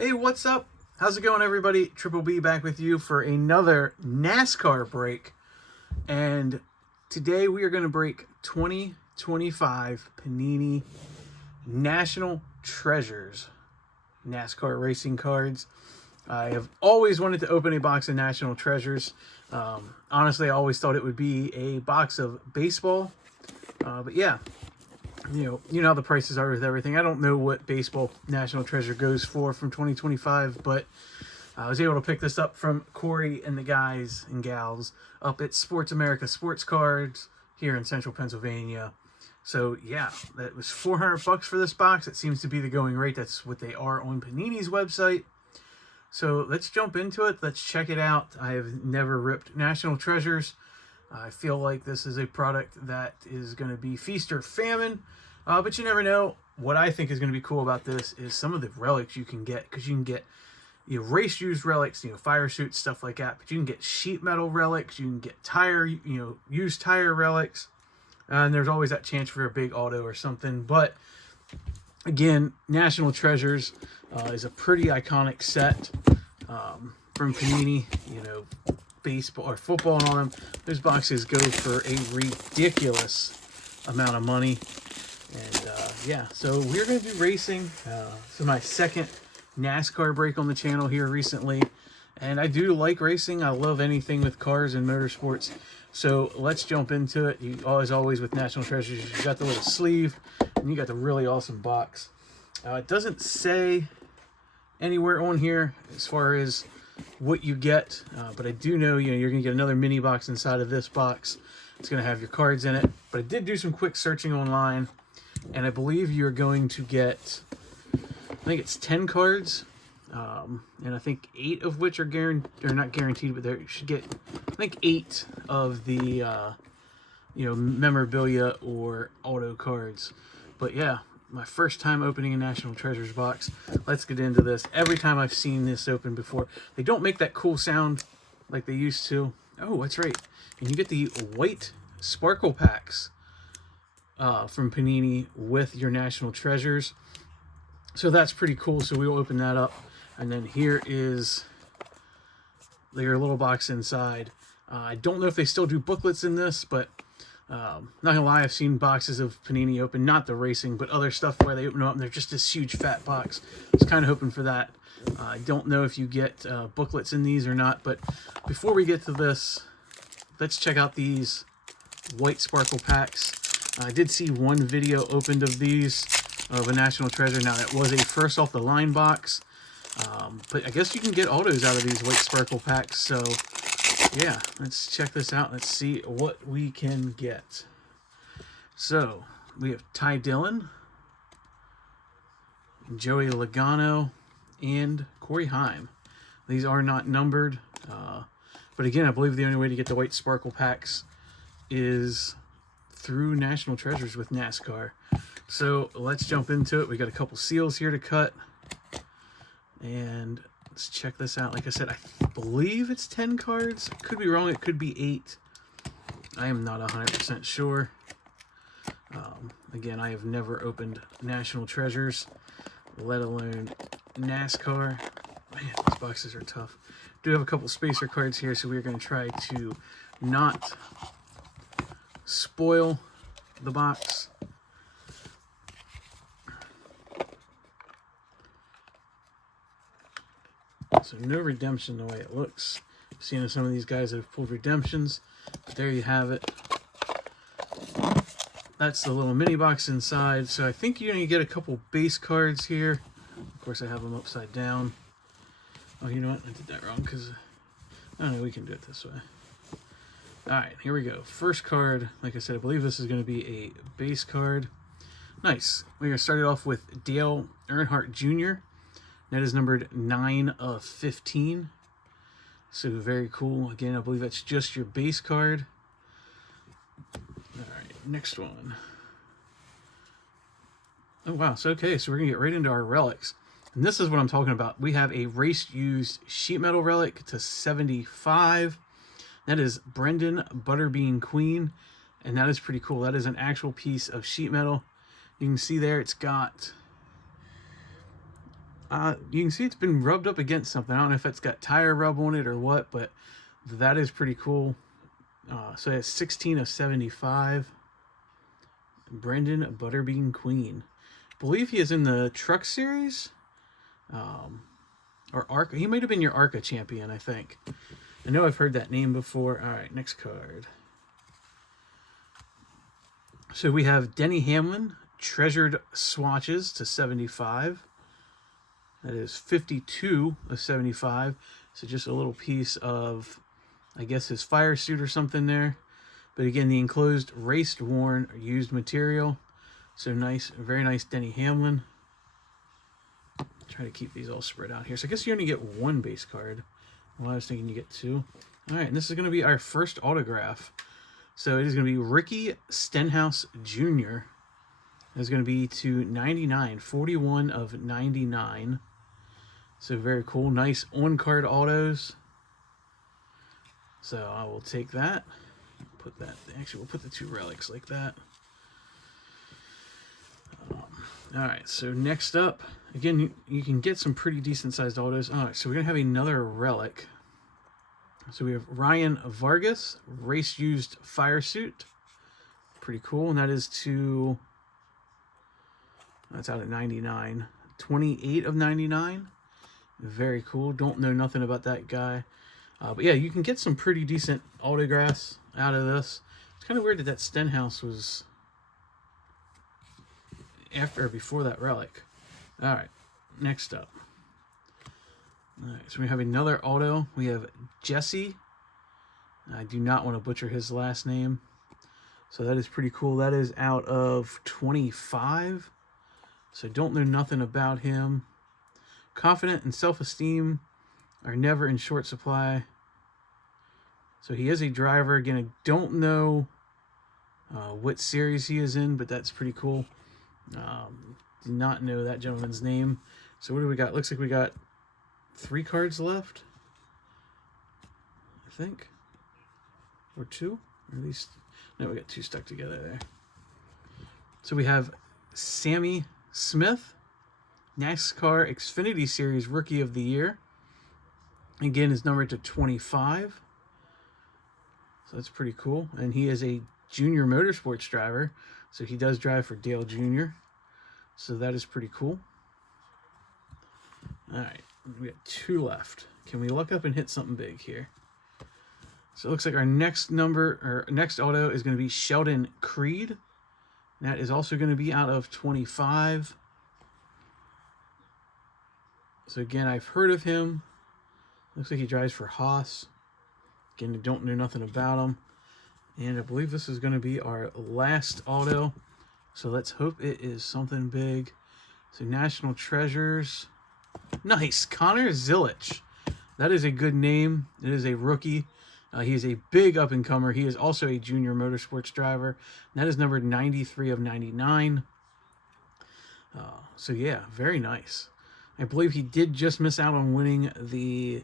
Hey, what's up? How's it going, everybody? Triple B back with you for another NASCAR break. And today we are going to break 2025 Panini National Treasures NASCAR racing cards. I have always wanted to open a box of National Treasures. Honestly, I always thought it would be a box of baseball. But yeah, you know how the prices are with everything. I don't know what baseball National Treasure goes for from 2025, but I was able to pick this up from Corey and the guys and gals up at Sports America Sports Cards here in Central Pennsylvania. So yeah, that was $400 for this box. It seems to be the going rate. That's what they are on Panini's website. So let's jump into it. Let's check it out. I have never ripped National Treasures. I feel like this is a product that is going to be feast or famine, but you never know. What I think is going to be cool about this is some of the relics you can get, because you can get race used relics, fire suits, stuff like that. But you can get sheet metal relics, you can get used tire relics, and there's always that chance for a big auto or something. But again, National Treasures is a pretty iconic set from Panini. Baseball or football and all them, those boxes go for a ridiculous amount of money. And yeah, so we're going to be racing. This is my second NASCAR break on the channel here recently, and I do like racing. I love anything with cars and motorsports. So let's jump into it. You always with National Treasures, you got the little sleeve and you got the really awesome box. It doesn't say anywhere on here as far as what you get, but I do know you're gonna get another mini box inside of this box. It's gonna have your cards in it, but I did do some quick searching online, and I believe you're going to get, I think it's 10 cards, and I think 8 of which are not guaranteed, but they should get, I think 8 of the memorabilia or auto cards. But yeah, my first time opening a National Treasures box. Let's get into this. Every time I've seen this open before, they don't make that cool sound like they used to. Oh, that's right. And you get the white sparkle packs from Panini with your National Treasures. So that's pretty cool. So we will open that up. And then here is your little box inside. I don't know if they still do booklets in this, but not gonna lie, I've seen boxes of Panini open, not the racing, but other stuff where they open them up and they're just this huge fat box. I was kind of hoping for that. I don't know if you get booklets in these or not, but before we get to this, let's check out these white sparkle packs. I did see one video opened of these, of a National Treasure. Now, that was a first off the line box, but I guess you can get autos out of these white sparkle packs, so yeah, let's check this out. Let's see what we can get. So we have Ty Dillon, Joey Logano, and Corey Heim. These are not numbered, but again, I believe the only way to get the white sparkle packs is through National Treasures with NASCAR. So let's jump into it. We got a couple seals here to cut, and let's check this out. Like I said, I believe it's 10 cards. Could be wrong. It could be 8. I am not 100% sure. Again, I have never opened National Treasures, let alone NASCAR. Man, these boxes are tough. Do have a couple spacer cards here, so we're going to try to not spoil the box. So no redemption the way it looks. I've seen some of these guys that have pulled redemptions, but there you have it. That's the little mini box inside. So I think you're going to get a couple base cards here. Of course, I have them upside down. Oh, you know what? I did that wrong because, I don't know, we can do it this way. All right, here we go. First card, like I said, I believe this is going to be a base card. Nice. We're going to start it off with Dale Earnhardt Jr. That is numbered 9 of 15. So very cool. Again, I believe that's just your base card. All right, next one. Oh, wow. So, okay, so we're going to get right into our relics. And this is what I'm talking about. We have a race-used sheet metal relic to 75. That is Brendan Butterbean Queen. And that is pretty cool. That is an actual piece of sheet metal. You can see there it's got You can see it's been rubbed up against something. I don't know if it's got tire rub on it or what, but that is pretty cool. So it's 16 of 75. Brendan Butterbean Queen. I believe he is in the Truck Series. Or ARCA. He might have been your ARCA champion, I think. I know I've heard that name before. All right, next card. So we have Denny Hamlin, Treasured Swatches to 75. That is 52 of 75. So just a little piece of, I guess, his fire suit or something there. But again, the enclosed raced worn used material. So nice, very nice Denny Hamlin. Try to keep these all spread out here. So I guess you only get one base card. Well, I was thinking you get two. All right, and this is going to be our first autograph. So it is going to be Ricky Stenhouse Jr. It's going to be to 99, 41 of 99. So very cool. Nice on-card autos. So I will take that. Put that. Actually, we'll put the two relics like that. All right, so next up, again, you can get some pretty decent-sized autos. All right, so we're going to have another relic. So we have Ryan Vargas, race-used fire suit. Pretty cool, and that is to, that's out at 99. 28 of 99. Very cool. Don't know nothing about that guy. But yeah, you can get some pretty decent autographs out of this. It's kind of weird that Stenhouse was after or before that relic. All right, next up. All right, so we have another auto. We have Jesse. I do not want to butcher his last name. So that is pretty cool. That is out of 25. So don't know nothing about him. Confident and self-esteem are never in short supply. So he is a driver. Again, I don't know what series he is in, but that's pretty cool. Do not know that gentleman's name. So what do we got? Looks like we got 3 cards left, I think. Or 2? Or at least, no, we got 2 stuck together there. So we have Sammy Smith, NASCAR Xfinity Series Rookie of the Year. Again, is numbered to 25. So that's pretty cool. And he is a junior motorsports driver. So he does drive for Dale Jr. So that is pretty cool. All right, we got 2 left. Can we look up and hit something big here? So it looks like our next number, or next auto, is going to be Sheldon Creed. That is also going to be out of 25. So again, I've heard of him. Looks like he drives for Haas. Again, I don't know nothing about him. And I believe this is going to be our last auto. So let's hope it is something big. So National Treasures. Nice. Connor Zilisch. That is a good name. It is a rookie. He is a big up-and-comer. He is also a junior motorsports driver. And that is numbered 93 of 99. So yeah, very nice. I believe he did just miss out on winning the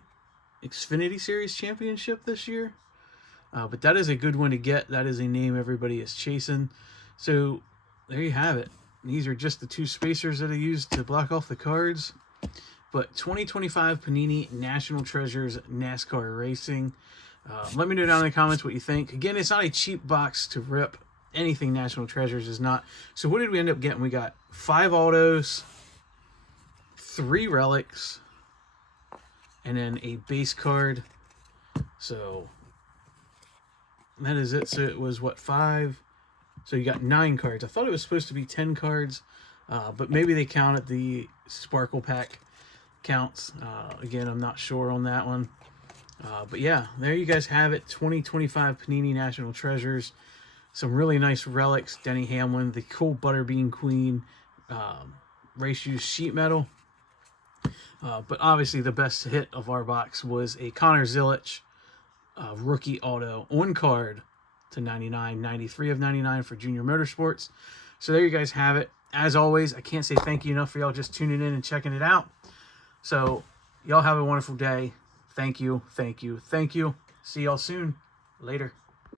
Xfinity Series Championship this year. But that is a good one to get. That is a name everybody is chasing. So there you have it. These are just the 2 spacers that I used to block off the cards. But 2025 Panini National Treasures NASCAR Racing. Let me know down in the comments what you think. Again, it's not a cheap box to rip. Anything National Treasures is not. So what did we end up getting? We got 5 autos, 3 relics, and then a base card. So that is it. So it was, what, 5? So you got 9 cards. I thought it was supposed to be 10 cards, but maybe they counted the Sparkle Pack counts. Again, I'm not sure on that one. But yeah, there you guys have it. 2025 Panini National Treasures. Some really nice relics. Denny Hamlin, the cool Butterbean Queen, race used sheet metal. But obviously the best hit of our box was a Connor Zilisch rookie auto on card to 99, 93 of 99 for Junior Motorsports. So there you guys have it. As always, I can't say thank you enough for y'all just tuning in and checking it out. So y'all have a wonderful day. Thank you, thank you, thank you. See y'all soon. Later.